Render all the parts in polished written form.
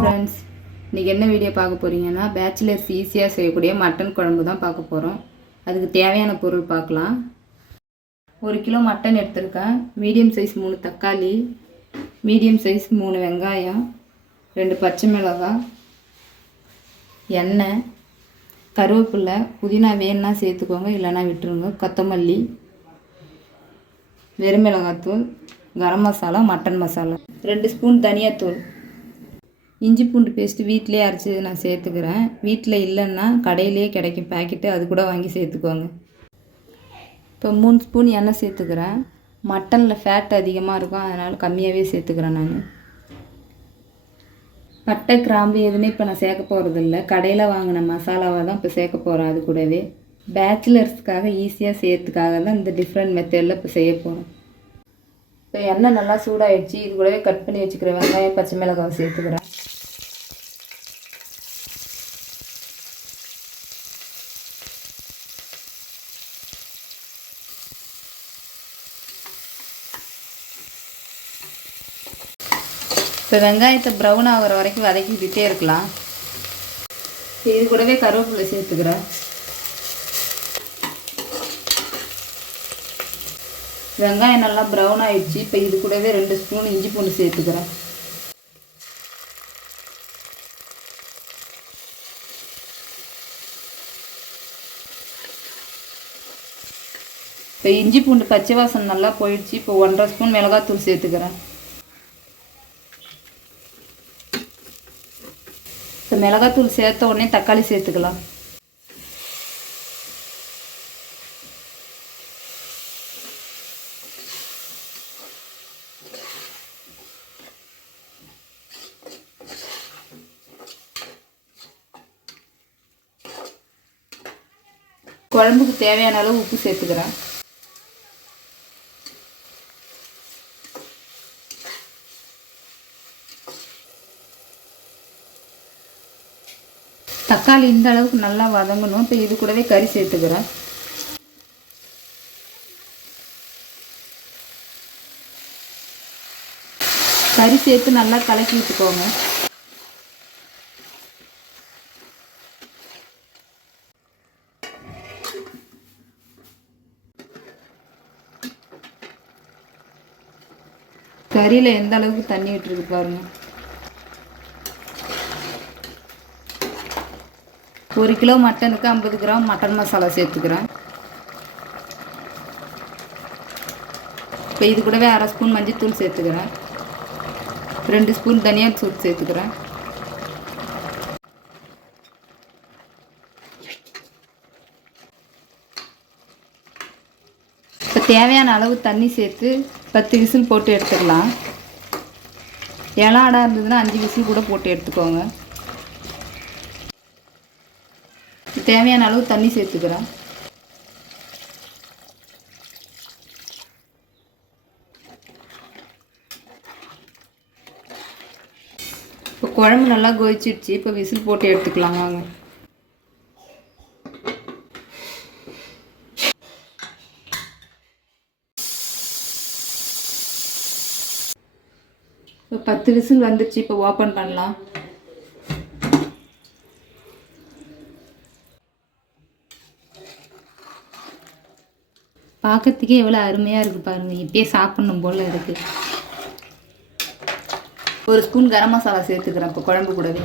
Friends, இன்றைக்கி என்ன video பார்க்க போகிறீங்கன்னா பேச்சுலர்ஸ் ஈஸியாக செய்யக்கூடிய மட்டன் குழம்பு தான் பார்க்க போகிறோம். அதுக்கு தேவையான பொருள் பார்க்கலாம். 1 கிலோ மட்டன் எடுத்திருக்கேன். மீடியம் சைஸ் 3 தக்காளி, மீடியம் சைஸ் 3 வெங்காயம், 2 பச்சை மிளகாய், எண்ணெய், கருவேப்பிலை, புதினா வேணுன்னா சேர்த்துக்கோங்க, இல்லைன்னா விட்டுருங்க, கொத்தமல்லி, வெறுமிளகாத்தூள், கரம் மசாலா, மட்டன் மசாலா, 2 ஸ்பூன் தனியாத்தூள், இஞ்சி பூண்டு பேஸ்ட்டு வீட்டிலே அரைச்சி நான் சேர்த்துக்கிறேன். வீட்டில் இல்லைன்னா கடையிலே கிடைக்கும் பேக்கெட்டு, அது கூட வாங்கி சேர்த்துக்கோங்க. இப்போ 3 ஸ்பூன் எண்ணெய் சேர்த்துக்கிறேன். மட்டனில் ஃபேட் அதிகமாக இருக்கும், அதனால் கம்மியாகவே சேர்த்துக்கிறேன். நான் பட்டை கிராம்பு எதுவுமே இப்போ நான் சேர்க்க போகிறதில்ல. கடையில் வாங்கின மசாலாவை தான் இப்போ சேர்க்க போகிறேன். அது கூடவே பேச்சுலர்ஸ்க்காக ஈஸியாக செய்யறதுக்காக தான் இந்த டிஃப்ரெண்ட் மெத்தடில் இப்போ செய்ய போகிறோம். இப்போ எண்ணெய் நல்லா சூடாகிடுச்சு. இது கூடவே கட் பண்ணி வச்சுக்கிற வெங்காயம், பச்சை மிளகாவை சேர்த்துக்கிறேன். இப்போ வெங்காயத்தை ப்ரௌன் ஆகிற வரைக்கும் வதக்கிக்கிட்டே இருக்கலாம். இது கூடவே கருவேப்பிலை சேர்த்துக்கிறேன். வெங்காயம் நல்லா ப்ரௌன் ஆகிடுச்சு. இப்போ இது கூடவே 2 ஸ்பூன் இஞ்சி பூண்டு சேர்த்துக்கிறேன். இப்போ இஞ்சி பூண்டு பச்சை வாசனை நல்லா போயிடுச்சு. இப்போ 1.5 ஸ்பூன் மிளகாத்தூள் சேர்த்துக்கிறேன். இப்போ மிளகாத்தூள் சேர்த்த உடனே தக்காளி சேர்த்துக்கலாம். குழம்புக்கு தேவையான அளவு உப்பு சேர்த்துக்கிறேன். தக்காளி இந்த அளவுக்கு நல்லா வதங்கணும். இப்போ இது கூடவே கறி சேர்த்துக்கிறேன். கறி சேர்த்து நல்லா கலக்கி விட்டுக்கோங்க. கறியில் எந்த அளவுக்கு தண்ணி விட்டுருக்கு பாருங்கள். 1 கிலோ மட்டனுக்கு 50 கிராம் மட்டன் மசாலா சேர்த்துக்கிறேன். இப்போ இது கூடவே 1/2 ஸ்பூன் மஞ்சள் சேர்த்துக்கிறேன். 2 ஸ்பூன் தனியாத்தூள் சேர்த்துக்கிறேன். இப்போ தேவையான அளவு தண்ணி சேர்த்து 10 விசில் போட்டு எடுத்துக்கலாம். இளாடா இருந்ததுன்னா 5 விசில் கூட போட்டு எடுத்துக்கோங்க. தேவையான அளவு தண்ணி சேர்த்துக்கிறேன். இப்போ குழம்பு நல்லா கொதிச்சிடுச்சு. இப்போ விசில் போட்டு எடுத்துக்கலாம் வாங்க. இப்போ 10 விசில் வந்துடுச்சு. இப்போ ஓப்பன் பண்ணலாம். பார்க்கறதுக்கே எவ்வளோ அருமையாக இருக்குது பாருங்கள். இப்பயே சாப்பிட்ணும் போல் இருக்குது. 1 ஸ்பூன் கரம் மசாலா சேர்த்துக்கிறேன். இப்போ குழம்பு கூடவே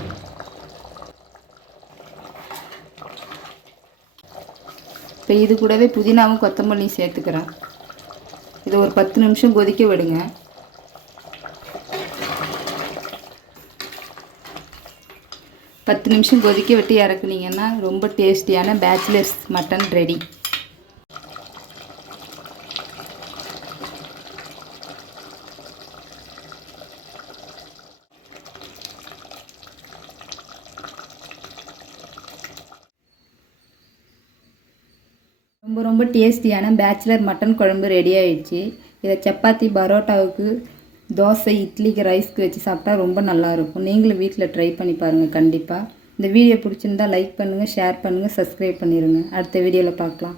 இப்போ இது கூடவே புதினாவும் கொத்தமல்லியும் சேர்த்துக்கிறேன். இதை ஒரு 10 நிமிஷம் கொதிக்க விடுங்க. பத்து நிமிஷம் கொதிக்க விட்டு இறக்குனீங்கன்னா ரொம்ப டேஸ்டியான பேச்சுலர்ஸ் மட்டன் ரெடி. ரொம்ப டேஸ்டியான பேச்சுலர் மட்டன் குழம்பு ரெடி ஆகிடுச்சு. இதை சப்பாத்தி, பரோட்டாவுக்கு, தோசை, இட்லிக்கு, ரைஸ்க்கு வச்சு சாப்பிட்டா ரொம்ப நல்லாயிருக்கும். நீங்களும் வீட்டில் ட்ரை பண்ணி பாருங்கள் கண்டிப்பாக. இந்த வீடியோ பிடிச்சிருந்தால் லைக் பண்ணுங்கள், ஷேர் பண்ணுங்கள், சப்ஸ்கிரைப் பண்ணிடுங்க. அடுத்த வீடியோவில் பார்க்கலாம்.